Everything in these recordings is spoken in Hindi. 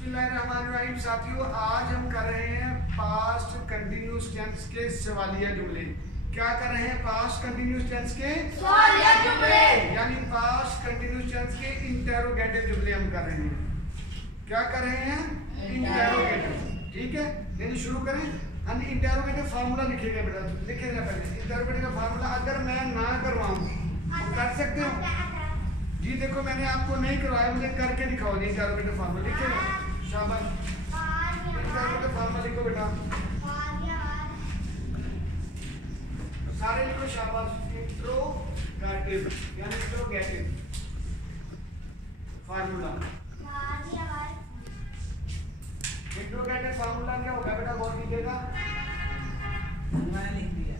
बिस्मिल्लाहिर्रहमानिर्रहीम। साथियों, आज हम कर रहे हैं पास्ट कंटिन्यूअस टेंस के सवालिया जुमले। क्या कर रहे हैं? पास्ट कंटिन्यूअस टेंस के सवालिया जुमले, यानी पास्ट कंटिन्यूअस टेंस के इंटेरोगेटिव जुमले हम कर रहे हैं। क्या कर रहे हैं? इंटेरोगेटिव। ठीक है, यदि शुरू करें। हम इंटेरोगेटिव फार्मूला लिखेंगे बेटा, लिखेंगे पहले इंटेरोगेटिव का फार्मूला। अगर मैं ना करवाऊं कर सकते हो जी। देखो, मैंने आपको नहीं करवाया, मुझे करके दिखाओ जी। इंटेरोगेटिव फार्मूला लिखेगा, शाबाश। इंटेरोगेटिव फार्मूला लिखो बेटा, सारे लिखो, शाबाश। इंट्रोगेटिव यानी इंट्रोगेटिव फार्मूला। इंट्रोगेटिव फार्मूला क्या होगा बेटा? बहुत लिखेगा, मैंने लिख दिया।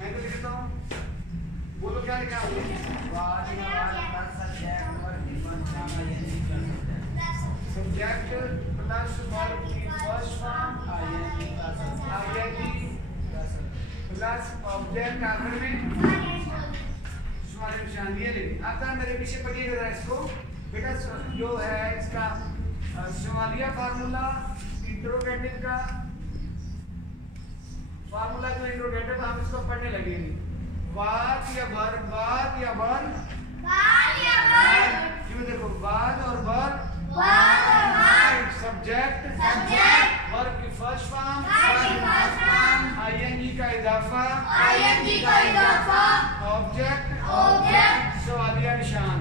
मैं तो लिखता हूँ। बोलो क्या लिखा आपने? सब्जेक्ट प्लस वर्ब की first form ING plus object आखिर में सवाल निशान। ये लेकिन आता है मेरे पीछे पढ़िएगा इसको बेटा। जो है इसका सवालिया फार्मूला, इंट्रोगेटिव का फार्मूला, जो इंट्रोगेटिव हम इसको पढ़ने लगेंगे। वाद या वर्ब, वाद या वर्ब, क्यों? देखो, वाद और वर्ब, सब्जेक्ट वर्ब की फर्स्ट फॉर्म, आईएनजी का इजाफा, ऑब्जेक्ट सवालिया निशान।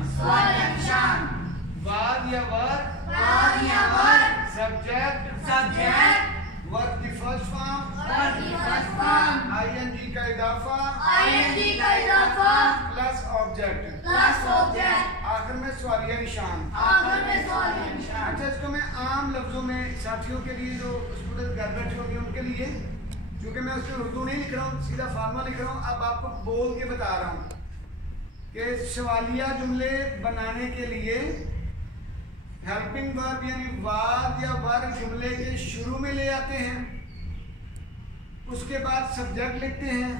वाद या वर्ब, सब्जेक्ट वर्ब की फर्स्ट फॉर्म, आईएनजी का इजाफा प्लस ऑब्जेक्ट, आखिर में सवालिया निशान। अच्छा, इसको मैं आम लफ्जों में साथियों के लिए, जो स्टूडेंट घर बैठे होंगे उनके लिए, क्योंकि मैं उसमें उर्दू नहीं लिख रहा हूँ, सीधा फार्मूला लिख रहा हूँ। अब आपको बोल के बता रहा हूँ कि सवालिया जुमले बनाने के लिए हेल्पिंग वर्ब यानी वाद या वर्ब जुमले के शुरू में ले आते हैं, उसके बाद सब्जेक्ट लिखते हैं,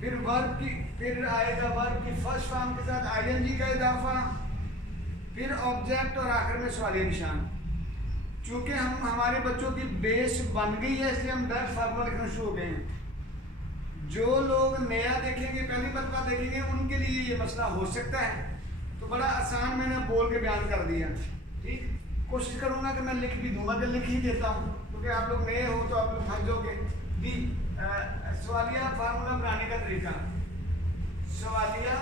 फिर आएगा वर्ब की फर्स्ट फॉर्म के साथ आईएनजी का इजाफा, फिर ऑब्जेक्ट और आखिर में सवालिया निशान। चूंकि हमारे बच्चों की बेस बन गई है, इसलिए हम डायरेक्ट फार्मूला लिखना शुरू हो गए हैं। जो लोग नया देखेंगे, पहली मरतबा देखेंगे, उनके लिए ये मसला हो सकता है, तो बड़ा आसान मैंने बोल के बयान कर दिया। ठीक, कोशिश करूंगा कि मैं लिख भी दूंगा, कि लिख ही देता हूँ, क्योंकि आप लोग नए हो तो आप लोग थक जाओगे जी। सवालिया फार्मूला बनाने का तरीका, सवालिया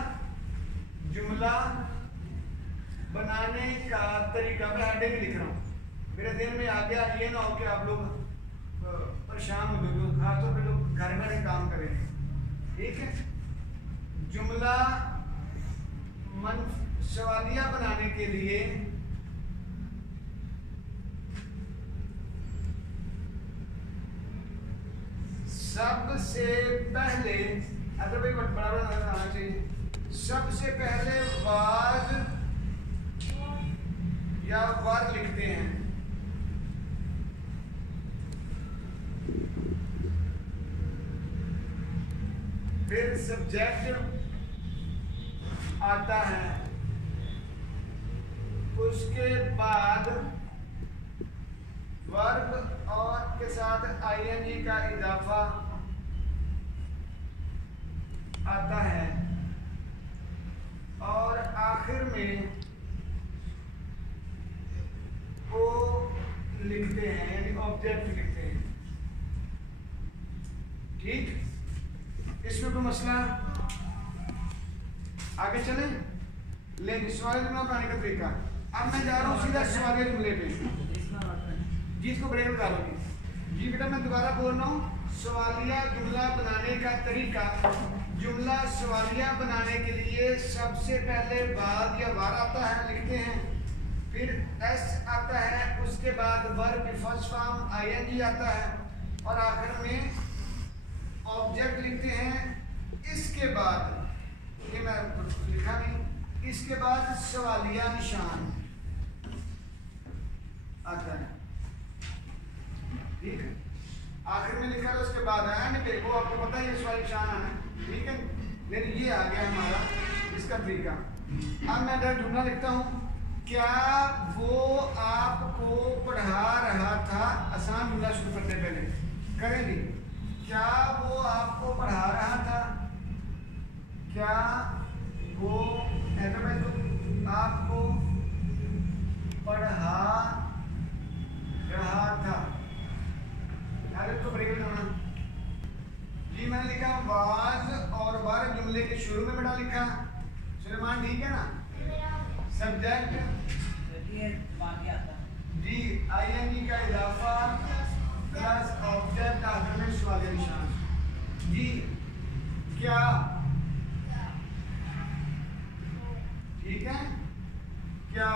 जुमला बनाने का तरीका मैं हेडिंग लिख रहा हूँ, मेरे दिन में आ गया। ये ना हो कि आप लोग परेशान हो गए, खासतौर पे लोग घर में काम करें। ठीक है, जुमला सवालिया बनाने के लिए सबसे पहले, अगर भाई बराबर नजर आना चाहिए, सबसे पहले वाज या वर लिखते हैं, फिर सब्जेक्ट आता है, उसके बाद वर्ब और के साथ आईएनजी का इजाफा आता है, और आखिर में वो लिखते हैं, यानी ऑब्जेक्ट लिखते हैं। ठीक, इसमें कोई मसला? आगे चले, लेकिन सवाल जुमला बनाने का तरीका। अब मैं जा रहा हूँ सीधा सवाल जुमले पे, जिसको ब्रेक बता रहा हूँ जी बेटा। मैं दोबारा बोल रहा हूँ, सवालिया जुमला बनाने का तरीका। जुमला सवालिया बनाने के लिए सबसे पहले वाद या वार आता है, लिखते हैं, फिर एस आता है, उसके बाद वर्ब की फर्स्ट फॉर्म आईएनजी आता है, और आखिर में ऑब्जेक्ट लिखते हैं। इसके बाद, ये मैं लिखा नहीं, इसके बाद सवालिया निशान आता है। ठीक है, आखिर में लिखा है, उसके बाद आया नहीं, वो आपको पता है ये सवाल निशान आना है। ठीक है, लेकिन ये आ गया हमारा इसका तरीका। अब मैं अगर जुमला लिखता हूँ, क्या वो आपको तमाम जुमला शुरू करते पहले करेंगे। क्या वो आपको पढ़ा रहा था? क्या वो आपको पढ़ा रहा था? अरे तो ब्रेक लगाना जी। मैंने लिखा वाज और वर जुमले के शुरू में बेटा लिखा। सुलेमान ठीक है ना? सब्जेक्ट जी आईएनजी का इजाफा प्लस ऑब्जेक्ट आखिर में सवालिया निशान। जी क्या ठीक है? क्या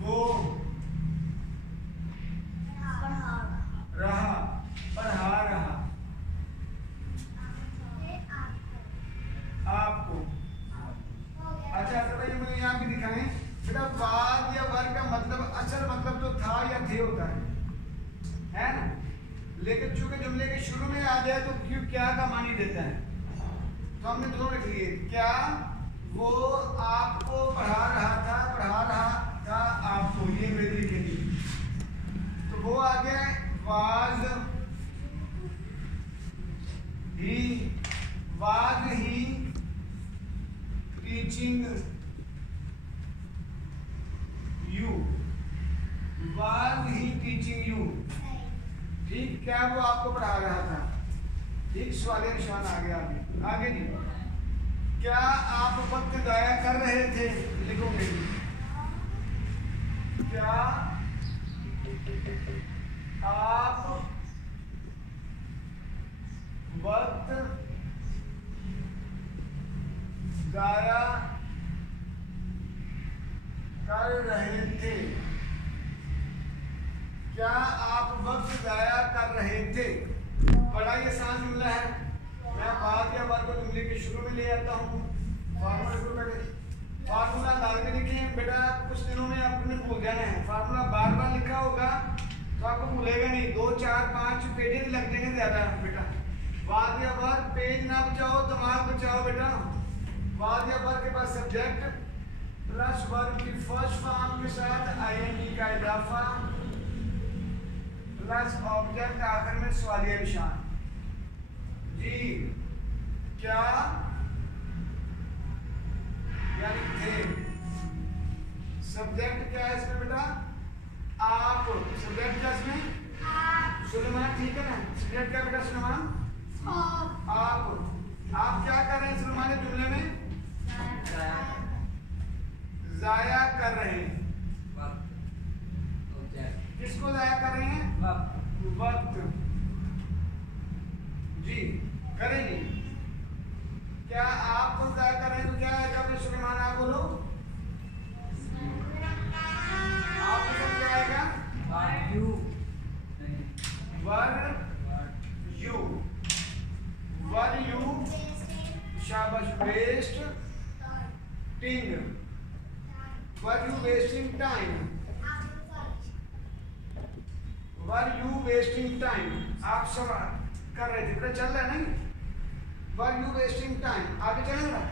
वो पढ़ा रहा आपको? अच्छा तो भाई मुझे यहाँ भी दिखाएं बेटा। वाद या वर्ग का मतलब असल मतलब तो था या थे होता है ना, लेकिन चूंकि जुमले के शुरू में आ जाए तो क्यों क्या का मानी देता है, तो हमने दोनों लिख लिए। क्या वो आपको पढ़ा रहा था आपको, ये अंग्रेजी लिखेंगे तो वो आ गया was he teaching you. Was he teaching you ठीक। क्या वो आपको पढ़ा रहा था? ठीक सवालिया निशान आ गया। आगे जी क्या आप वक्त जाया कर रहे थे? लिखोगे क्या आप वक्त जाया कर रहे थे? क्या आप वक्त जाया कर रहे थे? बड़ा ही आसान जुमला है। मैं बात या बात को जुमले के शुरू में ले आता हूँ। फार्मूला डाल के लिखे बेटा। कुछ दिनों में आपने भूल जाना है। फार्मूला बार बार लिखा होगा तो आपको भूलेगा नहीं। 2 4 5 पेजेस लग जाएंगे ज्यादा बेटा। बाद या बार पेज ना बचाओ दिमाग बचाओ बेटा। बाद या बार के पास सब्जेक्ट प्लस वर्ब की फर्स्ट फॉर्म के साथ आईएनजी का इजाफा प्लस ऑब्जेक्ट आखिर में सवालिया निशान। जी क्या यानी थे। सब्जेक्ट क्या है इसमें बेटा? आप। सब्जेक्ट क्या इसमें? सुलेमान ठीक है ना? सब्जेक्ट क्या बेटा सुलेमान? आप क्या कर रहे हैं सुलेमान जुमले में? जाया कर रहे हैं। किसको जाया कर रहे हैं? वक्त। जी करेंगे। क्या आप जाया कर रहे हैं तो क्या है? जब सुलेमान आप बोलो आपके साथ क्या आएगा? वर यू शाबाश वेस्ट टिंग। Were you wasting time. Were you wasting time आप सब कर रहे थे बेटा। चल रहा है नहीं? वर यू वेस्टिंग टाइम आगे चलेगा।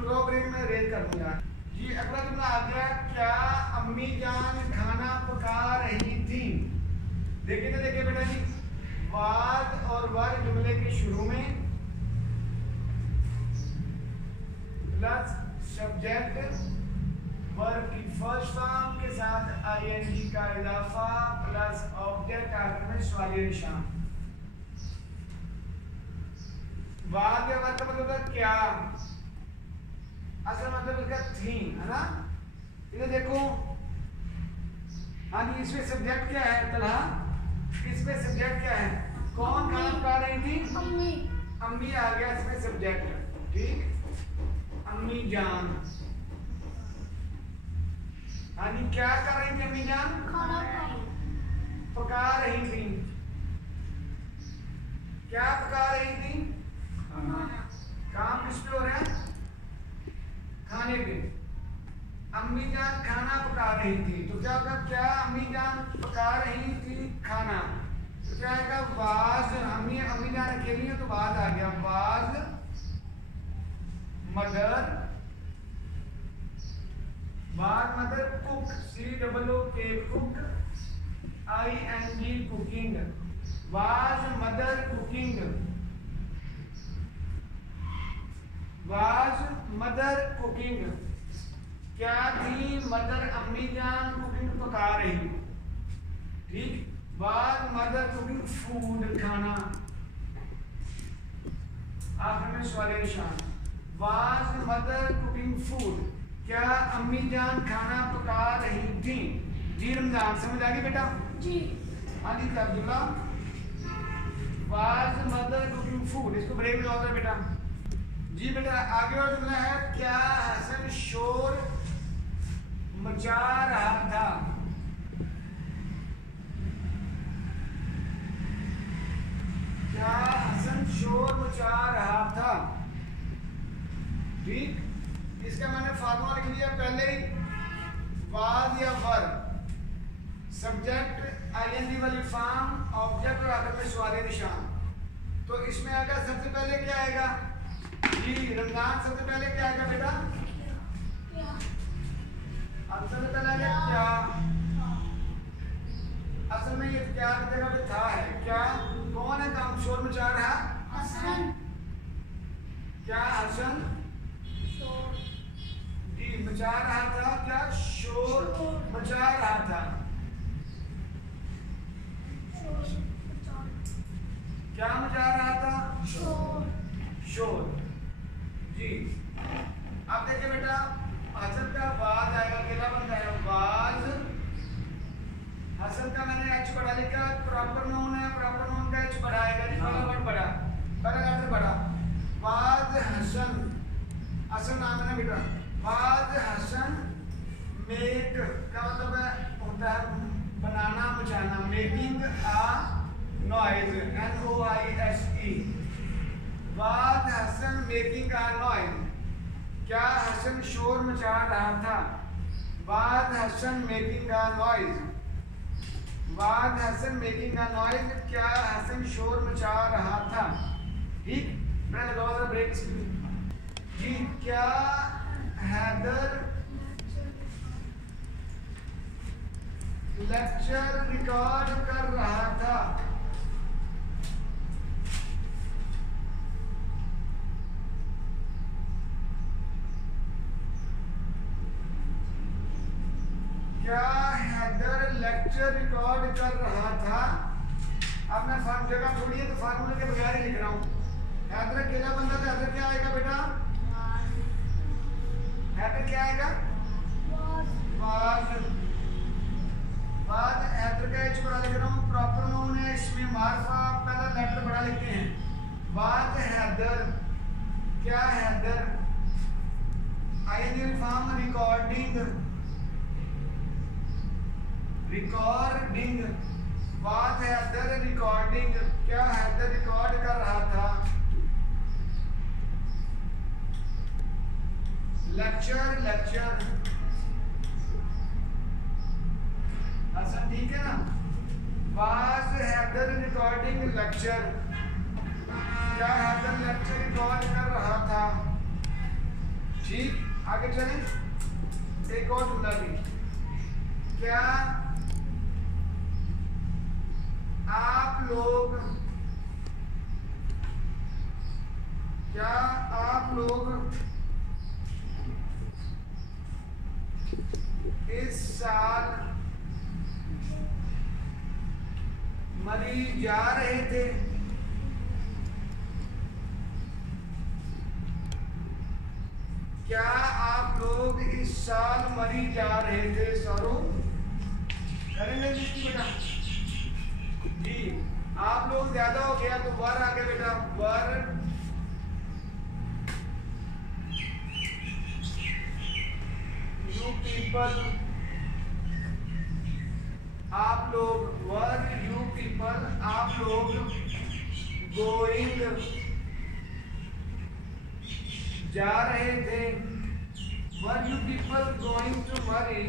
लो ब्रेक में रेड कर दूंगा जी। अगला जुमला आ गया क्या अम्मी जान खाना पका रही थी? देखिए तो देखिए बेटा जी। वाद और वर जुमले के शुरू में प्लस सब्जेक्ट वर्ब की फर्स्ट फॉर्म के साथ आईएनजी का इजाफा प्लस ऑब्जेक्ट आखिर में सवालिया निशान। वाद या वर का मतलब होता है क्या। असल मतलब इसका थी है ना। इधर देखो हाँ जी। इसमें सब्जेक्ट क्या है तलहा? इसमें सब्जेक्ट क्या है? कौन खाना पका रही थी? अम्मी। अम्मी आ गया इसमें सब्जेक्ट। ठीक अम्मी जान। हाँ जी क्या कर रही थी अम्मी जान? खाना पका रही थी। क्या पका रही थी? काम किस पे हो रहा है? खाने पे। अम्मी जान खाना पका रही थी तो क्या होगा? क्या अम्मी जान पका रही थी खाना तो क्या आएगा? वाज। अम्मी जान अकेली है तो वाज आ गया। Was mother Was mother cook, C-O-O-K, cook, I-N-G, cooking. Was mother cooking? Was mother cooking? क्या थी मदर अम्मी जान कुकिंग पका रही? ठीक. Was mother cooking food, खाना. आखिर में सवाल निशान. Was mother cooking food? क्या अम्मी जान खाना पका रही थी? जी रमजान समझ आ गई बेटा? जी। हाँ जी Abdullah. Was mother cooking food? इसको ब्रेक लगाओ जरा बेटा. जी बेटा आगे और जुमला है क्या हसन शोर मचा रहा था? क्या हसन शोर मचा रहा था? ठीक. इसका मैंने फार्मूला लिख दिया पहले ही. वाज या वर, सब्जेक्ट आईएनजी वाली फॉर्म, ऑब्जेक्ट और आखिर में सवाल निशान. तो इसमें आएगा सबसे पहले क्या आएगा? जी रमजान सबसे पहले क्या आएगा बेटा? अब सबसे पहले आएगा क्या. असल में ये क्या की जगह पे था है. क्या कौन है काम शोर मचा रहा? हसन. क्या हसन जी मचा रहा था? क्या शोर मचा रहा था? क्या मचा रहा था? शोर. जी अब देखिए बेटा हसन का बाद आएगा अकेला बनता है वाज. हसन का मैंने एच बड़ा लिखा. प्रॉपर नाउन है, प्रॉपर नाउन का एच बड़ा आएगा. पहला वर्ड बड़ा, पहला लेटर बड़ा. वाज हसन, हसन नाम है ना बेटा. वाज हसन मेक का मतलब है होता है बनाना मचाना. Making a noise, N-O-I-S-E. Was Hasan making a noise. क्या हसन शोर मचा रहा था? Was Hasan making a noise. Was Hasan making a noise. क्या हसन शोर मचा रहा था? ठीक. मैं लगाऊंगा ब्रेक जी. क्या हैदर लेक्चर रिकॉर्ड कर रहा था? क्या हैदर लेक्चर रिकॉर्ड कर रहा था? अब मैं जगह छोड़िए तो फार्मूले के बगैर ही लिख रहा हूँ. हैदर अकेला बंदा था. हैदर क्या आएगा बेटा? हैदर क्या आएगा? वाज. वाज हैदर का एच बड़ा लिख रहा हूँ. प्रॉपर नाउन है, इसमें मार्फा पहला लेटर बड़ा लिखते हैं. वाज हैदर. क्या Haider ING form recording. Recording. Was Haider recording. क्या हैदर रिकॉर्ड कर रहा था? Lecture lecture. अच्छा ठीक है ना. Was Haider recording lecture. क्या हैदर लेक्चर रिकॉर्ड कर रहा था? ठीक. आगे चलें. एक और जुमला भी. क्या आप लोग इस साल मरी जा रहे थे? क्या आप लोग इस साल मरी जा रहे थे? सरो करेंगे बेटा. जी आप लोग ज्यादा हो गया तो वर आ गया बेटा. वर यू पीपल. आप लोग वर यू पीपल. आप लोग गोइंग जा रहे थे. Were you people going to Murree.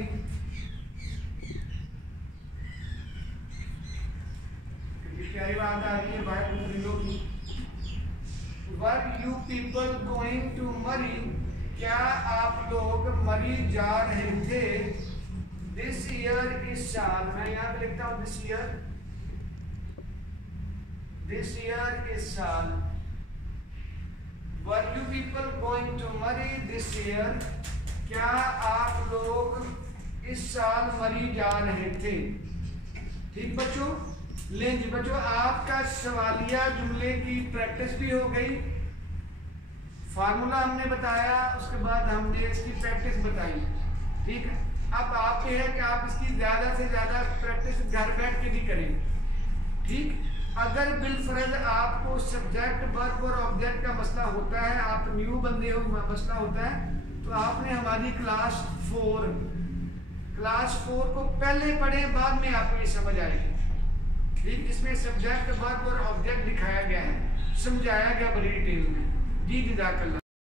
प्यारी बात आ रही है भाई बुजुर्गों की. Were you people going to Murree. क्या आप लोग मरी जा रहे थे? दिस ईयर, इस साल, मैं यहाँ पे लिखता हूँ दिस ईयर, इस साल। Were you people going to marry this year? क्या आप लोग इस साल मरी जा रहे थे? ठीक बच्चों, लें जी बच्चों, आपका सवालिया जुमले की प्रैक्टिस भी हो गई। फार्मूला हमने बताया, उसके बाद हमने इसकी प्रैक्टिस बताई। ठीक है, अब आप ये है कि आप इसकी ज्यादा से ज्यादा प्रैक्टिस घर बैठ के भी करें। ठीक, अगर बिलफर्ज आपको सब्जेक्ट, वर्ब और ऑब्जेक्ट का मसला होता है, आप न्यू बंदे हो, मसला होता है, तो आपने हमारी क्लास 4 को पहले पढ़ें, बाद में आपको ये समझ आएगी। ठीक, इसमें सब्जेक्ट, वर्ब और ऑब्जेक्ट दिखाया गया है, समझाया गया बड़ी डिटेल में। जी जज़ाकल्लाह।